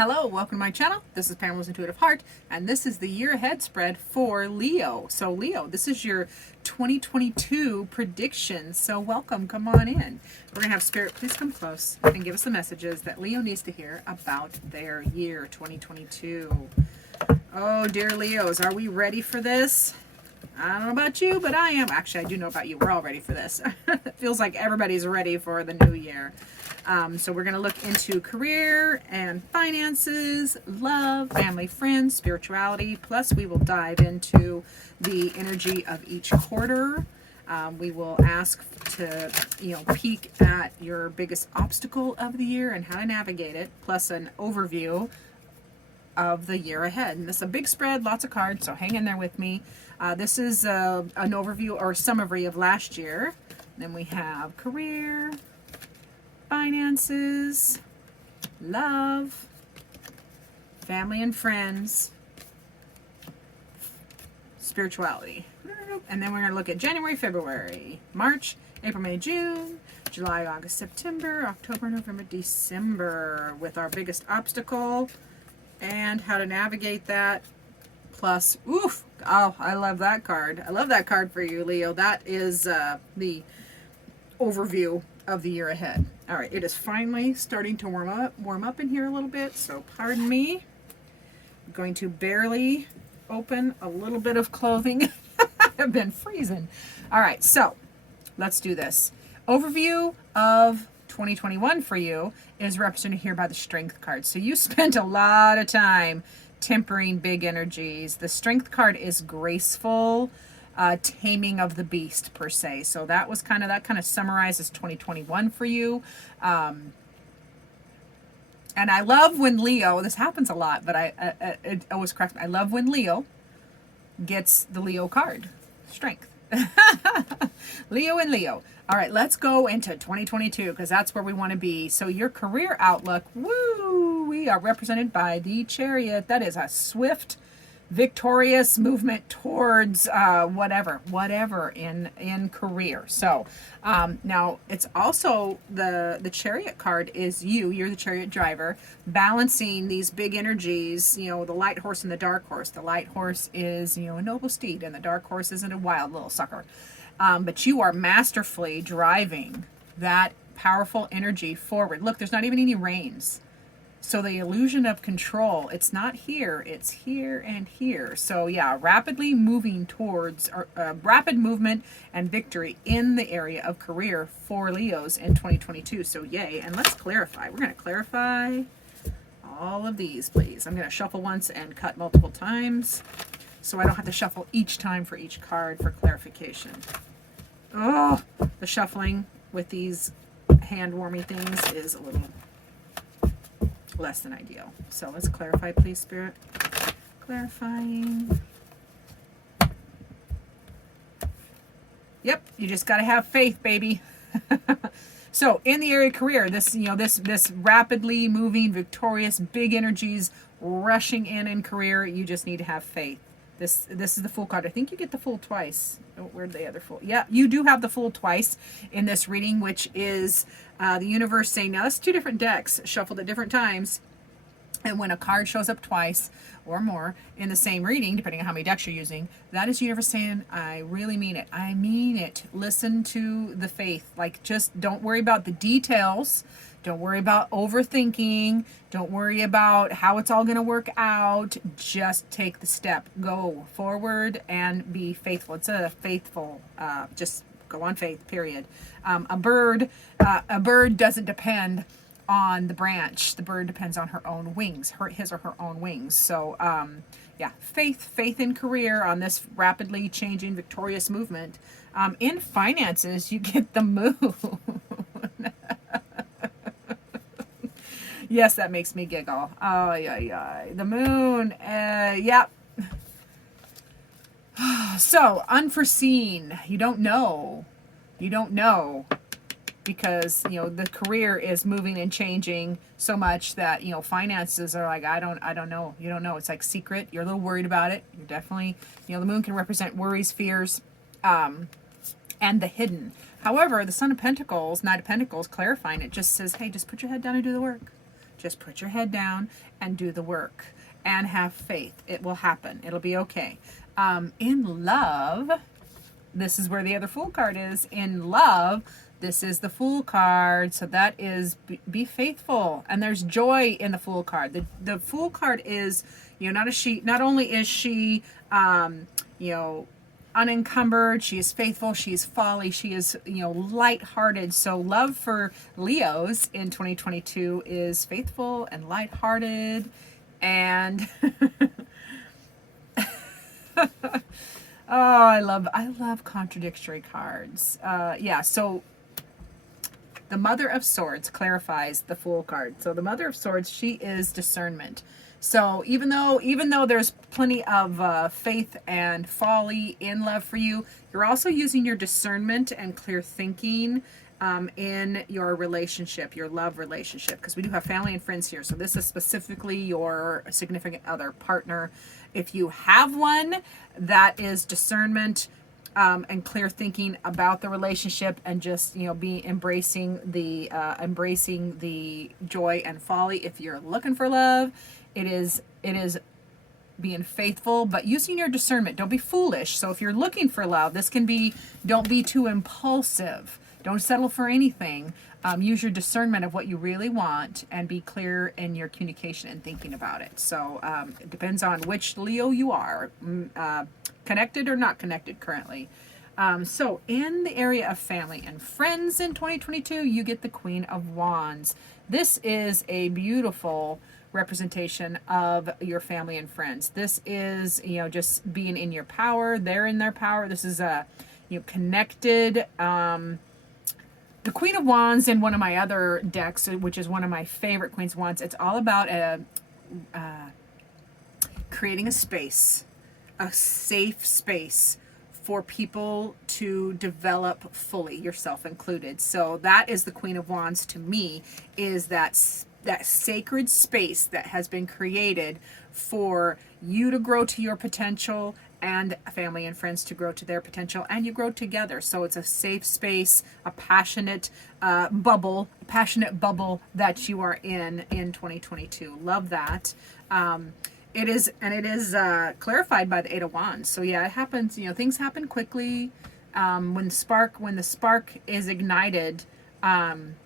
Hello, welcome to my channel. This is Pamela's Intuitive Heart, and this is the year ahead spread for Leo. So Leo, this is your 2022 prediction. So welcome, come on in. We're gonna have Spirit, please come close and give us the messages that Leo needs to hear about their year 2022. Oh, dear Leos, are we ready for this? I don't know about you, but I am. Actually, I do know about you. We're all ready for this. It feels like everybody's ready for the new year. So we're going to look into career and finances, love, family, friends, spirituality. Plus, we will dive into the energy of each quarter. We will ask to, peek at your biggest obstacle of the year and how to navigate it, plus an overview of the year ahead. And this is a big spread, lots of cards, so hang in there with me. This is an overview or summary of last year. Then we have career, finances, love, family and friends, spirituality. And then we're going to look at January, February, March, April, May, June, July, August, September, October, November, December, with our biggest obstacle and how to navigate that. Plus, oof, oh, I love that card. I love that card for you, Leo. That is the overview of the year ahead. All right, it is finally starting to warm up in here a little bit, so pardon me. I'm going to barely open a little bit of clothing. I've been freezing. All right, so let's do this. Overview of 2021 for you is represented here by the Strength card. So you spent a lot of time tempering big energies. The Strength card is graceful, taming of the beast per se. So that kind of summarizes 2021 for you. And I love when Leo, this happens a lot, but it always cracks me. I love when Leo gets the Leo card, Strength. Leo and Leo. All right, let's go into 2022 because that's where we want to be. So your career outlook, woo, we are represented by the Chariot. That is a swift, victorious movement towards whatever in career. So now it's also the Chariot card is you're the Chariot driver, balancing these big energies, the light horse and the dark horse. The light horse is a noble steed, and the dark horse isn't a wild little sucker. But you are masterfully driving that powerful energy forward. Look, there's not even any reins. So the illusion of control, it's not here, it's here and here. So yeah, rapidly moving towards rapid movement and victory in the area of career for Leos in 2022. So yay, and let's clarify. We're going to clarify all of these, please. I'm going to shuffle once and cut multiple times so I don't have to shuffle each time for each card for clarification. Oh, the shuffling with these hand-warmy things is a little less than ideal. So let's clarify, please, Spirit. Clarifying. Yep, you just got to have faith, baby. So in the area of career, this rapidly moving, victorious, big energies rushing in career, you just need to have faith. This is the Fool card. I think you get the Fool twice. Oh, where'd the other Fool? Yeah, you do have the Fool twice in this reading, which is the universe saying, now that's two different decks shuffled at different times. And when a card shows up twice or more in the same reading, depending on how many decks you're using, that is universe saying, I really mean it. I mean it. Listen to the faith. Like, just don't worry about the details. Don't worry about overthinking. Don't worry about how it's all going to work out. Just take the step. Go forward and be faithful. It's a faithful, just go on faith, period. A bird doesn't depend on the branch. The bird depends on her own wings, his or her own wings. So, yeah, faith in career on this rapidly changing, victorious movement. In finances, you get the moon. Yes, that makes me giggle. Oh, yeah. The moon, yeah. So, unforeseen. You don't know. Because, the career is moving and changing so much that, finances are like, I don't know. You don't know. It's like secret. You're a little worried about it. You're definitely, the moon can represent worries, fears, and the hidden. However, the Son of Pentacles, Knight of Pentacles, clarifying it, just says, hey, just put your head down and do the work. Just put your head down and do the work and have faith. It will happen. It'll be okay. In love, this is where the other Fool card is. In love, this is the Fool card. So that is be faithful. And there's joy in the Fool card. The Fool card is, not only is she, unencumbered, she is faithful, she is folly, she is, lighthearted. So love for Leos in 2022 is faithful and lighthearted and oh, I love contradictory cards. So the Mother of Swords clarifies the Fool card. So the Mother of Swords, she is discernment. So even though there's plenty of faith and folly in love for you, you're also using your discernment and clear thinking in your relationship, your love relationship, because we do have family and friends here. So this is specifically your significant other, partner. If you have one, that is discernment and clear thinking about the relationship, and just embracing the joy and folly. If you're looking for love, it is being faithful, but using your discernment. Don't be foolish. So if you're looking for love, this can be, don't be too impulsive. Don't settle for anything. Use your discernment of what you really want and be clear in your communication and thinking about it. So it depends on which Leo you are, connected or not connected currently. So in the area of family and friends in 2022, you get the Queen of Wands. This is a beautiful representation of your family and friends. This is, just being in your power. They're in their power. This is connected. The Queen of Wands in one of my other decks, which is one of my favorite Queens of Wands, it's all about creating a space, a safe space for people to develop fully, yourself included. So that is the Queen of Wands to me, is that sacred space that has been created for you to grow to your potential and family and friends to grow to their potential, and you grow together. So it's a safe space, a passionate bubble that you are in 2022. Love that. It is clarified by the Eight of Wands. So yeah, it happens. Things happen quickly. When the spark is ignited, family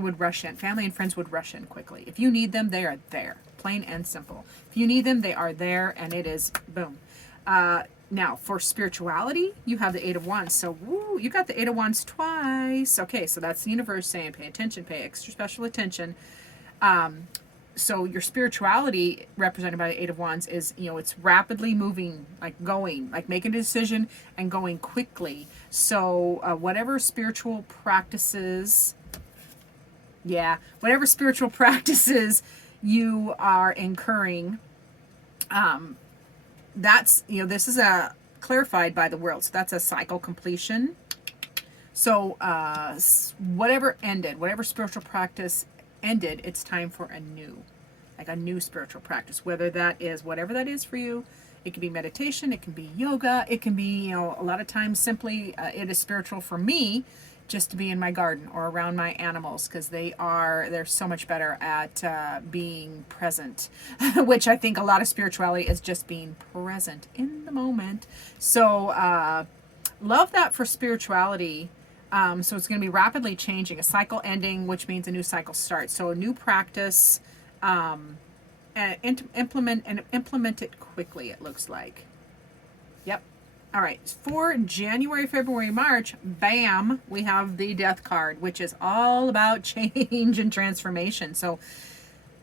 would rush in. Family and friends would rush in quickly. If you need them, they are there. Plain and simple. If you need them, they are there, and it is boom. Now, for spirituality, you have the Eight of Wands. So, you got the Eight of Wands twice. Okay, so that's the universe saying, pay attention, pay extra special attention. So your spirituality represented by the Eight of Wands is, it's rapidly moving, like making a decision and going quickly. So whatever spiritual practices you are incurring, that's, this is clarified by the world. So that's a cycle completion. So whatever spiritual practice ended, it's time for a new spiritual practice, whatever that is for you. It can be meditation, it can be yoga, it can be, a lot of times simply it is spiritual for me just to be in my garden or around my animals, because they're so much better at being present, which I think a lot of spirituality is just being present in the moment. So love that for spirituality. So it's going to be rapidly changing, a cycle ending, which means a new cycle starts. So a new practice, and implement it quickly, it looks like. Yep. All right. For January, February, March, bam, we have the Death card, which is all about change and transformation. So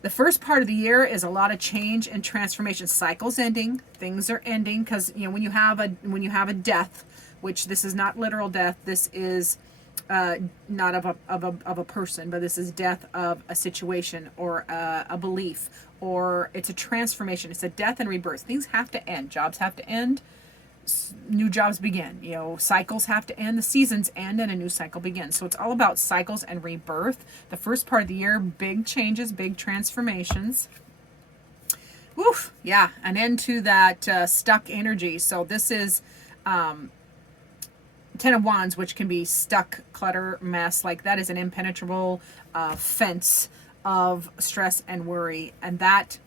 the first part of the year is a lot of change and transformation. Cycles ending, things are ending, because when you have a death, which this is not literal death, this is not of a person, but this is death of a situation or a belief, or it's a transformation. It's a death and rebirth. Things have to end. Jobs have to end. New jobs begin. Cycles have to end. The seasons end and a new cycle begins. So it's all about cycles and rebirth. The first part of the year, big changes, big transformations. Woof, yeah, an end to that stuck energy. So this is Ten of Wands, which can be stuck, clutter, mess. Like that is an impenetrable fence of stress and worry, and that's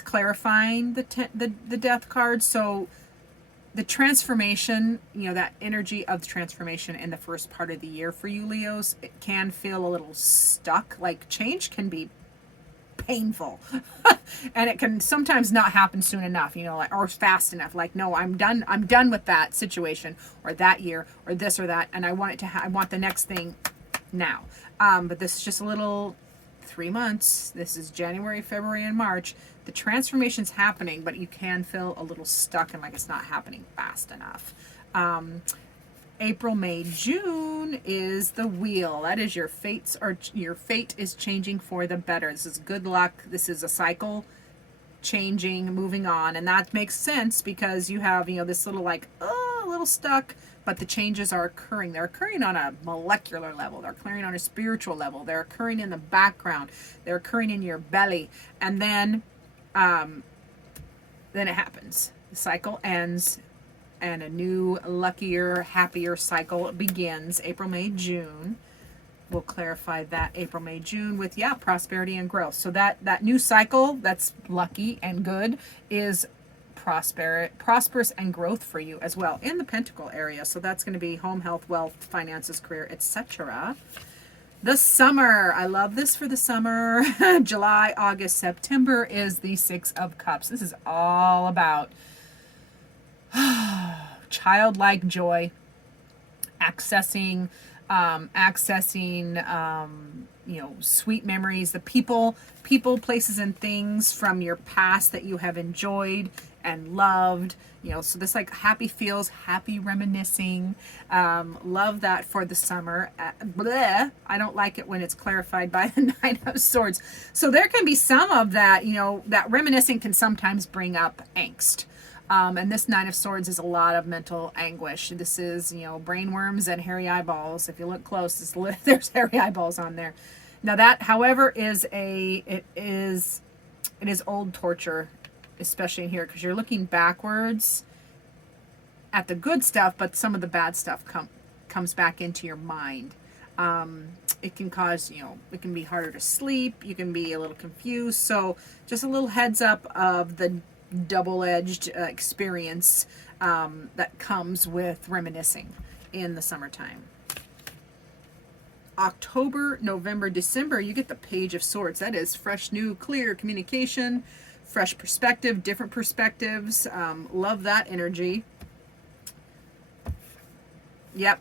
clarifying the Death card. So the transformation, that energy of the transformation in the first part of the year for you Leos, it can feel a little stuck. Like change can be painful and it can sometimes not happen soon enough, or fast enough. Like, no, I'm done with that situation or that year or this or that, and I want I want the next thing now. But this is just a little 3 months. This is January, February, and March. The transformation's happening, but you can feel a little stuck and like it's not happening fast enough. April, May, June is the wheel. That is your fates, or your fate is changing for the better. This is good luck. This is a cycle changing, moving on, and that makes sense because you have, this little a little stuck, but the changes are occurring. They're occurring on a molecular level. They're occurring on a spiritual level. They're occurring in the background. They're occurring in your belly, and then it happens. The cycle ends, and a new, luckier, happier cycle begins. April, May, June. We'll clarify that April, May, June with, prosperity and growth. So that new cycle that's lucky and good is prosperous and growth for you as well in the Pentacle area. So that's going to be home, health, wealth, finances, career, etc. The summer. I love this for the summer. July, August, September is the Six of Cups. This is all about childlike joy, accessing sweet memories, the people, places, and things from your past that you have enjoyed and loved. So this happy feels, happy reminiscing. Love that for the summer. I don't like it when it's clarified by the Nine of Swords. So there can be some of that, that reminiscing can sometimes bring up angst. And this Nine of Swords is a lot of mental anguish. This is, brain worms and hairy eyeballs. If you look close, there's hairy eyeballs on there. Now that, however, it is old torture, especially in here, because you're looking backwards at the good stuff, but some of the bad stuff comes back into your mind. It can cause, it can be harder to sleep. You can be a little confused. So just a little heads up of the double-edged experience that comes with reminiscing in the summertime. October, November, December, you get the Page of Swords. That is fresh, new, clear communication, fresh perspective, different perspectives. Love that energy. Yep.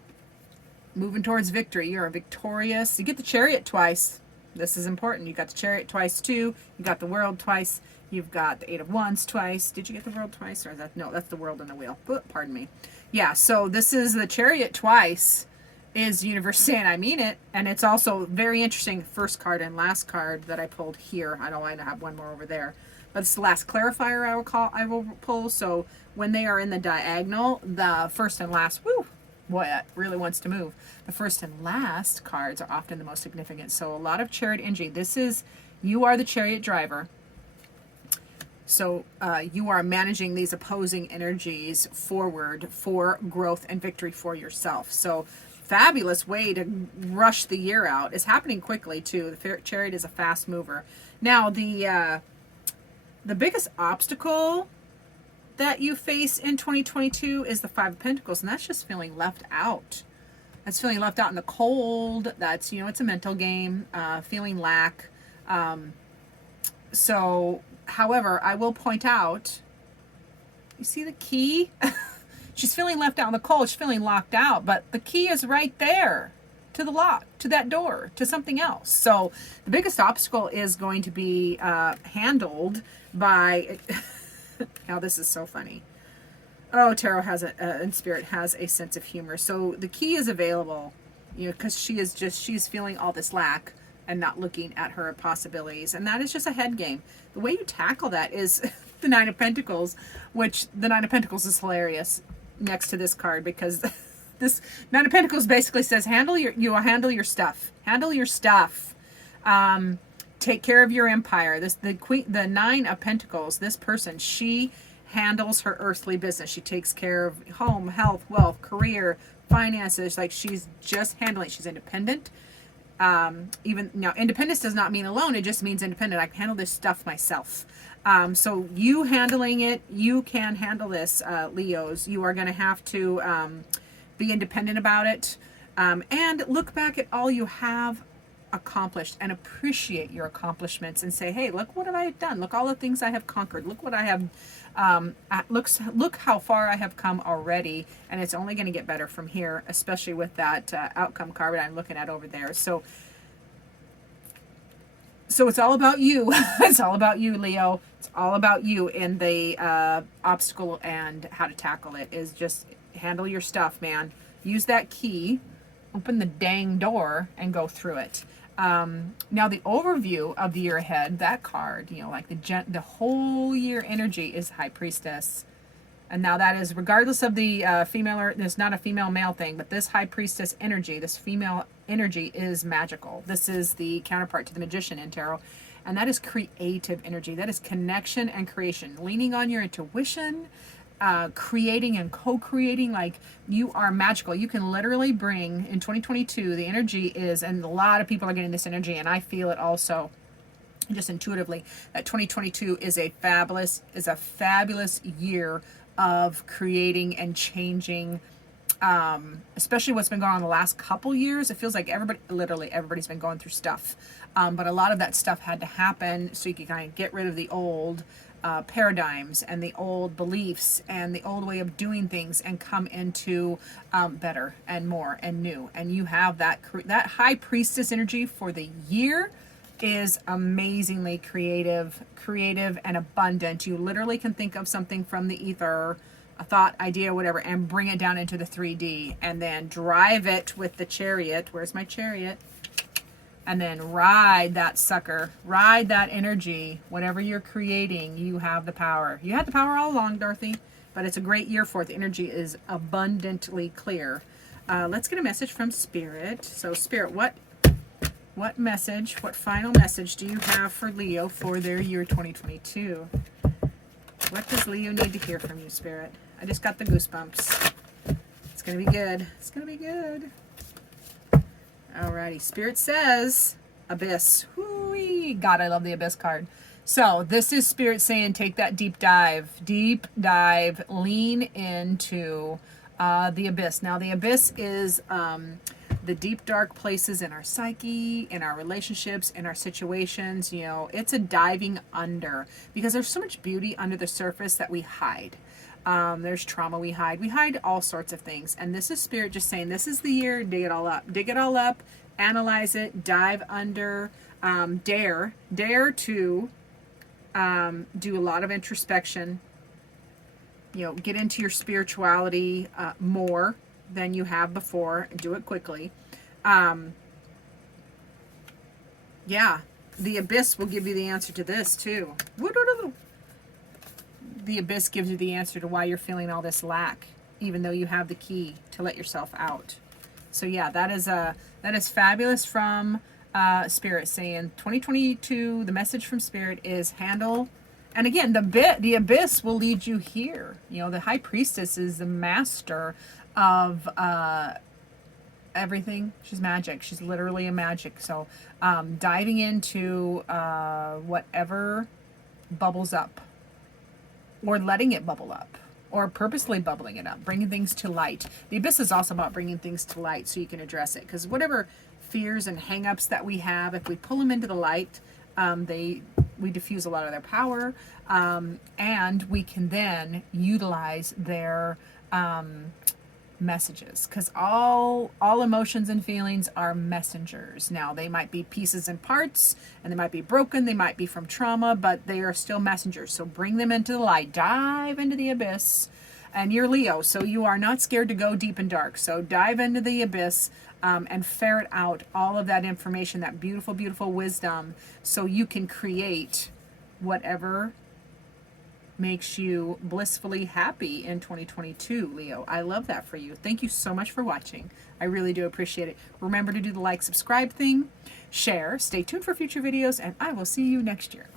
Moving towards victory. You're victorious. You get the Chariot twice. This is important. You got the Chariot twice too. You got the World twice. You've got the Eight of Wands twice. Did you get the World twice? Or is that, no, that's the World and the Wheel. Oh, pardon me. Yeah, so this is the Chariot twice is universe saying I mean it. And it's also very interesting. First card and last card that I pulled here. I know I have one more over there. But it's the last clarifier I will pull. So when they are in the diagonal, the first and last, boy, that really wants to move. The first and last cards are often the most significant. So a lot of Chariot energy. This is, you are the Chariot driver. So you are managing these opposing energies forward for growth and victory for yourself. So fabulous way to rush the year out. It's happening quickly too. The Chariot is a fast mover. Now the biggest obstacle that you face in 2022 is the Five of Pentacles, and that's just feeling left out. That's feeling left out in the cold. That's, it's a mental game, feeling lack. So, however, I will point out, you see the key? She's feeling left out in the cold. She's feeling locked out, but the key is right there to the lock, to that door, to something else. So the biggest obstacle is going to be handled by, now this is so funny. Oh, Tarot has and Spirit has a sense of humor. So the key is available, because she's feeling all this lack and not looking at her possibilities. And that is just a head game. The way you tackle that is the Nine of Pentacles, which the Nine of Pentacles is hilarious next to this card, because this Nine of Pentacles basically says, handle your stuff. Handle your stuff. Take care of your empire. The Nine of Pentacles, this person, she handles her earthly business. She takes care of home, health, wealth, career, finances. Like she's just handling. She's independent. Even now, independence does not mean alone. It just means independent. I can handle this stuff myself. So you handling it, you can handle this, Leos. You are going to have to be independent about it, and look back at all you have accomplished and appreciate your accomplishments and say, hey, look what have I done. Look all the things I have conquered. Look what I have, look how far I have come already. And it's only going to get better from here, especially with that outcome card that I'm looking at over there. So it's all about you. It's all about you, Leo. It's all about you. And the obstacle and how to tackle it is just handle your stuff, man. Use that key, open the dang door, and go through it. Now the overview of the year ahead, that card, you know, like the whole year energy is High Priestess. And now that is regardless of the female, or it's not a female male thing, but this High Priestess energy, this female energy is magical. This is the counterpart to the Magician in tarot. And that is creative energy. That is connection and creation. Leaning on your intuition, creating and co-creating. Like, you are magical. You can literally bring, in 2022, the energy is, and a lot of people are getting this energy, and I feel it also, just intuitively, that 2022 is a fabulous year of creating and changing, especially what's been going on the last couple years. It feels like everybody's been going through stuff. But a lot of that stuff had to happen so you can kind of get rid of the old paradigms and the old beliefs and the old way of doing things and come into better and more and new. And you have that High Priestess energy for the year is amazingly creative and abundant. You literally can think of something from the ether, a thought, idea, whatever, and bring it down into the 3D and then drive it with the chariot. Where's my chariot? And then ride that sucker, ride that energy. Whatever you're creating, you have the power. You had the power all along, Dorothy, but it's a great year for it. The energy is abundantly clear. Let's get a message from Spirit. So Spirit, what message, what final message do you have for Leo for their year 2022? What does Leo need to hear from you, Spirit? I just got the goosebumps. It's going to be good. It's going to be good. Alrighty, Spirit says, Abyss. Whoo-wee. God, I love the Abyss card. So this is Spirit saying, take that deep dive, lean into the Abyss. Now the Abyss is the deep, dark places in our psyche, in our relationships, in our situations. You know, it's a diving under, because there's so much beauty under the surface that we hide. There's trauma we hide all sorts of things. And this is Spirit just saying, this is the year, dig it all up, analyze it, dive under, dare to do a lot of introspection, you know, get into your spirituality more than you have before, and do it quickly. Yeah, the Abyss will give you the answer to this too. The Abyss gives you the answer to why you're feeling all this lack, even though you have the key to let yourself out. So yeah, that is fabulous from Spirit saying 2022. The message from Spirit is handle. And again, the Abyss will lead you here. You know, the High Priestess is the master of everything. She's magic. She's literally a magic. So diving into whatever bubbles up, or letting it bubble up, or purposely bubbling it up, bringing things to light. The Abyss is also about bringing things to light so you can address it. Because whatever fears and hang-ups that we have, if we pull them into the light, we diffuse a lot of their power, and we can then utilize their messages, because all emotions and feelings are messengers. Now, they might be pieces and parts, and they might be broken, they might be from trauma, but they are still messengers. So bring them into the light, dive into the Abyss. And you're Leo, so you are not scared to go deep and dark. So dive into the Abyss and ferret out all of that information, that beautiful, beautiful wisdom, so you can create whatever makes you blissfully happy in 2022, Leo. I love that for you. Thank you so much for watching. I really do appreciate it. Remember to do the like, subscribe thing, share, stay tuned for future videos, and I will see you next year.